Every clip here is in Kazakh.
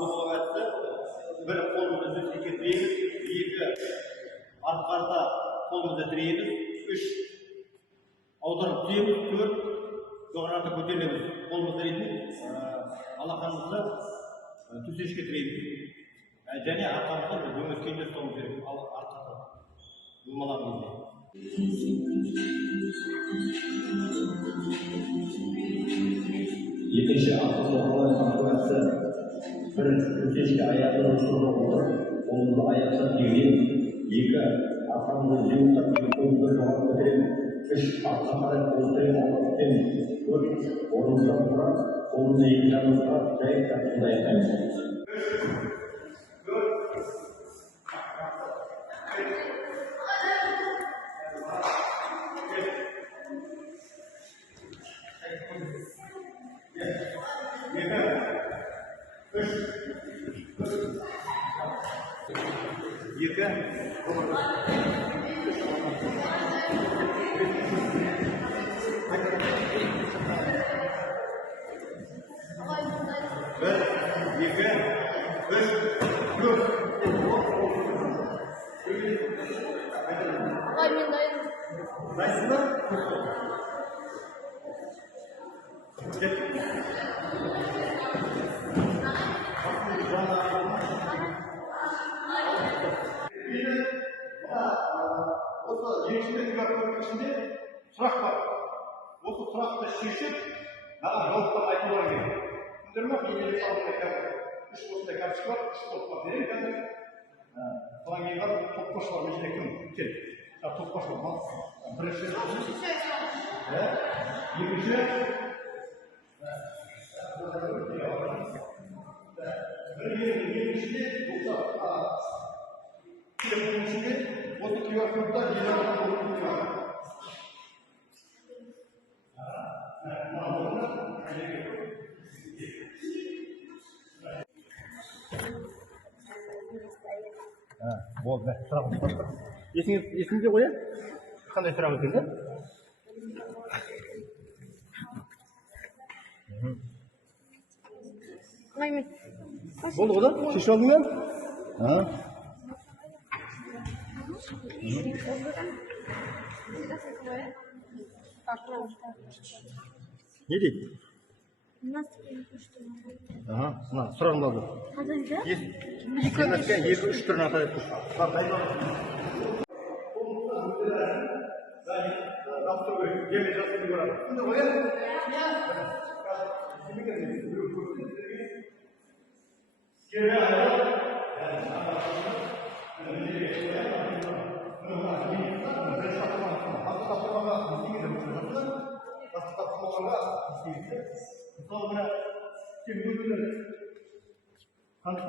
болуға қатысты бір қолымызды екі тірееміз, екі артқа қолымызды тірееміз, үш аударып түйеміз, төрт жоғарыда көтереміз. Қолымызды ретін алақанымызды төсешке тірееміз. Және арқамызды дөңескенде ұстауымыз керек. Ал артқа бұлмалаған кезде. Екінші ақылы қатысы бір төсешке аяғын ұстауға отырып, қолымызды аяқша түйген, екі арқамызды жеуістап, қолымызды жоғары көтереміз, үш артқа қарай қолтырен алып кетеміз, төрт орнымыздан тұрып, қолымызды екі жағымызға жайып тартқанда аяқтаймыз. Сұрақ бар. Осы сұрақты шешіп, маған жауаптар айтуға керек. Түсіндір ме? Менде мысалға қазір үш осындай карточка бар, үш топқа беремін қазір. Содан кейін бар, топпаш бар, мен кім? Кел. Топпаш бар. Бірінші. Екінші. Екіншіде телефонның ішінде осы QR кодта болды, сұрағымыз басқа. Есіңізде қоя? Қандай сұрақ екен, да? Болды ғой да? Шешіп алдың ба? Не дейді? Сұрағымды алды. Екі үш түрін атайып тұр.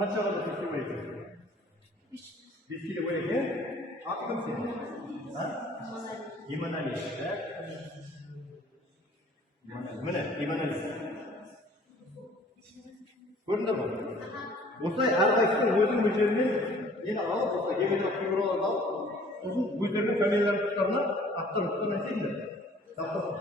Қанша ғана тексеру екен? 5 келі қой екен? Аты кім сен? Иманали. Міне, Иманали. Көрінді ме? Осылай әрқайсының өзінің мөлшерімен нені алып, осылай геометриялық фигураларды алып, сосын өздерінің фамилияларын тұстарына аттар ұстарына айтсаңдар. Таптасың.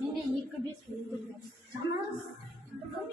Yine yıkı bir Tamam. Tamam.